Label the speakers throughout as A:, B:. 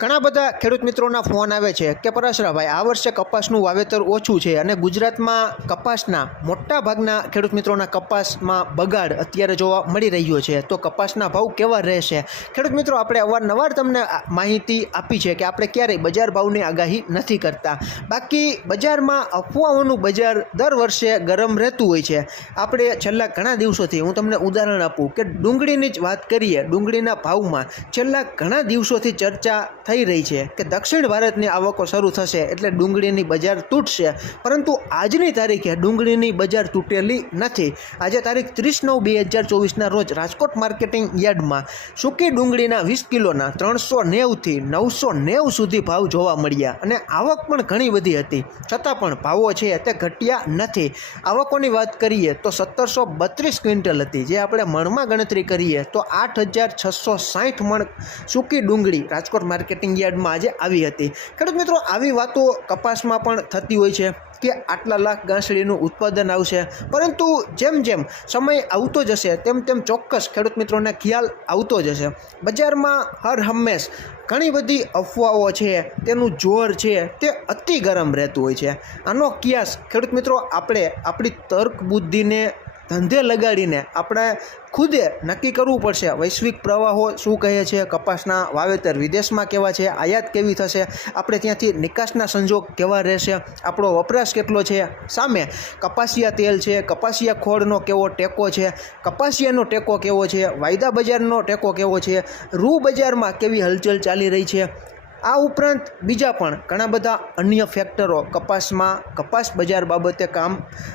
A: ઘણા બધા ખેડૂત મિત્રોના ફોન આવે છે કે પરાશરાભાઈ, આ વર્ષે કપાસનું વાવેતર ઓછું છે અને ગુજરાતમાં કપાસના મોટા ભાગના ખેડૂત મિત્રોના કપાસમાં બગાડ અત્યારે જોવા મળી રહ્યો છે. તો કપાસના ભાવ કેવા રહેશે? ખેડૂત મિત્રો, આપણે અવારનવાર તમને માહિતી આપી છે કે આપણે ક્યારેય બજાર ભાવની આગાહી નથી કરતા. બાકી બજારમાં અફવાઓનું બજાર દર વર્ષે ગરમ રહેતું હોય છે. આપણે છેલ્લા ઘણા દિવસોથી હું તમને ઉદાહરણ આપું કે ડુંગળીની જ વાત કરીએ ડુંગળીના ભાવમાં છેલ્લા ઘણા દિવસોથી ચર્ચા થઈ રહી છે કે દક્ષિણ ભારતની આવકો શરૂ થશે એટલે ડુંગળીની બજાર તૂટશે. પરંતુ આજની તારીખે ડુંગળીની બજાર તૂટેલી નથી. આજે તારીખ ત્રીસ નવ બે હજાર ચોવીસના રોજ રાજકોટ માર્કેટિંગ યાર્ડમાં સૂકી ડુંગળીના વીસ કિલોના ત્રણસો નેવથી નવસો નેવ સુધી ભાવ જોવા મળ્યા અને આવક પણ ઘણી બધી હતી. છતાં પણ ભાવો છે તે ઘટ્યા નથી. આવકોની વાત કરીએ તો સત્તરસો બત્રીસ ક્વિન્ટલ હતી. જે આપણે મણમાં ગણતરી કરીએ તો આઠ હજાર છસો સાઠ મણ સૂકી ડુંગળી રાજકોટ માર્કેટિંગ યાર્ડમાં આજે આવી હતી. ખેડૂત મિત્રો, આવી વાતો કપાસમાં પણ થતી હોય છે કે આટલા લાખ ગાંસડીનું ઉત્પાદન આવશે. પરંતુ જેમ જેમ સમય આવતો જશે, તેમ તેમ ચોક્કસ ખેડૂત મિત્રોને ખ્યાલ આવતો જશે. બજારમાં હર હંમેશ ઘણી બધી અફવાઓ છે, તેનું જોર છે, તે અતિ ગરમ રહેતું હોય છે. આનો કિયાસ ખેડૂત મિત્રો, આપણે આપણી તર્ક બુદ્ધિને ધંધે લગાડીને આપણે ખુદે નક્કી કરવું પડશે. વૈશ્વિક પ્રવાહો શું કહે છે? કપાસના વાવેતર વિદેશમાં કેવા છે? આયાત કેવી થશે? આપણે ત્યાંથી નિકાસના સંજોગ કેવા રહેશે? આપણો વપરાશ કેટલો છે? સામે કપાસિયા તેલ છે. કપાસિયા ખોળનો કેવો ટેકો છે? કપાસિયાનો ટેકો કેવો છે? વાયદા બજારનો ટેકો કેવો છે? રૂ બજારમાં કેવી હલચલ ચાલી રહી છે? આ ઉપરાંત બીજા પણ ઘણા બધા અન્ય ફેક્ટરો કપાસમાં, કપાસ બજાર બાબતે કામ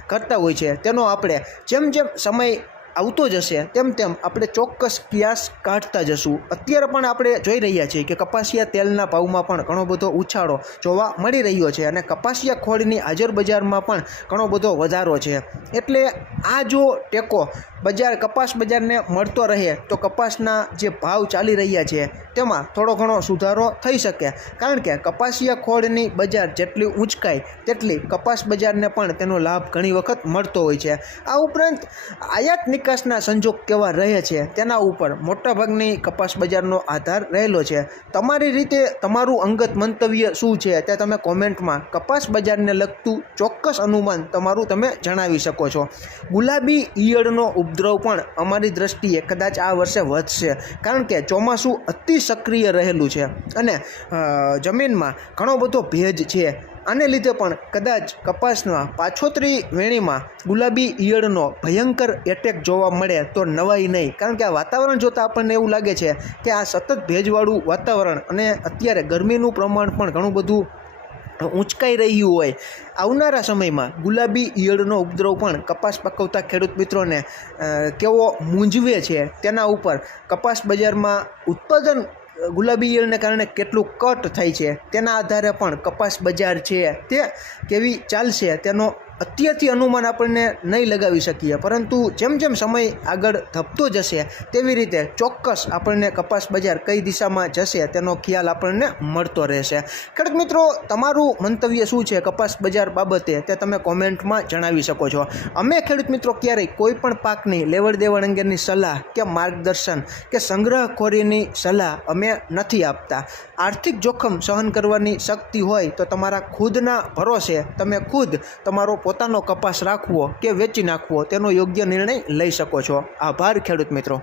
A: કરતા હોય છે. તેનો આપણે જેમ જેમ સમય આવતો જશે, તેમ તેમ આપણે ચોક્કસ પ્યાસ કાઢતા જશું. અત્યારે પણ આપણે જોઈ રહ્યા છીએ કે કપાસિયા તેલના ભાવમાં પણ ઘણો બધો ઉછાળો જોવા મળી રહ્યો છે અને કપાસિયા ખોળની હાજર બજારમાં પણ ઘણો બધો વધારો છે. એટલે આ જો ટેકો બજાર, કપાસ બજારને મળતો રહે તો કપાસના જે ભાવ ચાલી રહ્યા છે તેમાં થોડો ઘણો સુધારો થઈ શકે. કારણ કે કપાસિયા ખોળની બજાર જેટલી ઊંચકાય તેટલી કપાસ બજારને પણ તેનો લાભ ઘણી વખત મળતો હોય છે. આ ઉપરાંત આયાત નિકાસના સંજોગ કેવા રહે છે તેના ઉપર મોટાભાગની કપાસ બજારનો આધાર રહેલો છે. તમારી રીતે તમારું અંગત મંતવ્ય શું છે તે તમે કોમેન્ટમાં કપાસ બજારને લગતું ચોક્કસ અનુમાન તમારું તમે જણાવી શકો છો. ગુલાબી ઈયળનો ઉપદ્રવ પણ અમારી દ્રષ્ટિએ કદાચ આ વર્ષે વધશે. કારણ કે ચોમાસું અતિ સક્રિય રહેલું છે અને જમીનમાં ઘણો બધો ભેજ છે. આને લીધે પણ કદાચ કપાસના પાછોતરી વેણીમાં ગુલાબી ઈયળનો ભયંકર એટેક જોવા મળે તો નવાઈ નહીં. કારણ કે આ વાતાવરણ જોતાં આપણને એવું લાગે છે કે આ સતત ભેજવાળું વાતાવરણ અને અત્યારે ગરમીનું પ્રમાણ પણ ઘણું બધું ઊંચકાઈ રહ્યું હોય. આવનારા સમયમાં ગુલાબી ઈયળનો ઉપદ્રવ પણ કપાસ પકવતા ખેડૂત મિત્રોને કેવો મૂંઝવે છે તેના ઉપર કપાસ બજારમાં ઉત્પાદન ગુલાબી ઈયળને કારણે કેટલું કટ થાય છે તેના આધારે પણ કપાસ બજાર છે. તે કેવી ચાલશે તેનો અત્યારથી અનુમાન આપણને નહીં લગાવી શકીએ. પરંતુ જેમ જેમ સમય આગળ ધપતો જશે, તેવી રીતે ચોક્કસ આપણને કપાસ બજાર કઈ દિશામાં જશે તેનો ખ્યાલ આપણને મળતો રહેશે. ખેડૂત મિત્રો, તમારું મંતવ્ય શું છે કપાસ બજાર બાબતે? તે તમે કોમેન્ટમાં જણાવી શકો છો. અમે ખેડૂત મિત્રો ક્યારેય કોઈ પણ પાકની લેવડ દેવડ અંગેની સલાહ કે માર્ગદર્શન કે સંગ્રહખોરીની સલાહ અમે નથી આપતા. આર્થિક જોખમ સહન કરવાની શક્તિ હોય તો તમારા ખુદના ભરોસે તમે ખુદ તમારો પોતાનો કપાસ રાખવો કે વેચી નાખવો, તેનો યોગ્ય નિર્ણય લઈ શકો છો. આભાર ખેડૂત મિત્રો.